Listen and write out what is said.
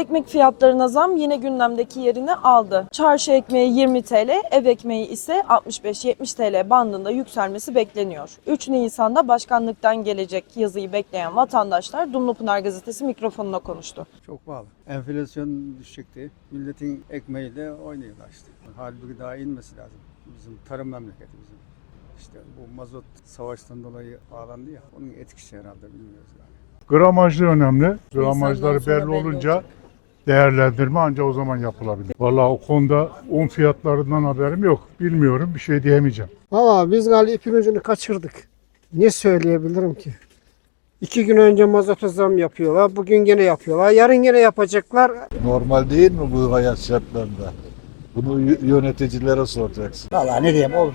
Ekmek fiyatlarına zam yine gündemdeki yerini aldı. Çarşı ekmeği 20 TL, ev ekmeği ise 65-70 TL bandında yükselmesi bekleniyor. 3 Nisan'da başkanlıktan gelecek yazıyı bekleyen vatandaşlar Dumlupınar Gazetesi mikrofonuna konuştu. Çok pahalı. Enflasyon düşecekti. Milletin ekmeğiyle oynuyorlar işte. Halbuki daha inmesi lazım. Bizim tarım memleketimizin. İşte bu mazot savaştan dolayı pahalandı ya. Onun etkisi herhalde bilmiyoruz yani. Gramajlı önemli. Gramajları Nisan'dan sonra belli belli olunca olacak. değerlendirme ancak o zaman yapılabilir. Vallahi o konuda un fiyatlarından haberim yok. Bilmiyorum, bir şey diyemeyeceğim. Valla biz galiba ipin ucunu kaçırdık. Ne söyleyebilirim ki? 2 gün önce mazota zam yapıyorlar. Bugün gene yapıyorlar. Yarın gene yapacaklar. Normal değil mi bu hayat şartlarında? Bunu yöneticilere soracaksın. Vallahi ne diyeyim olur.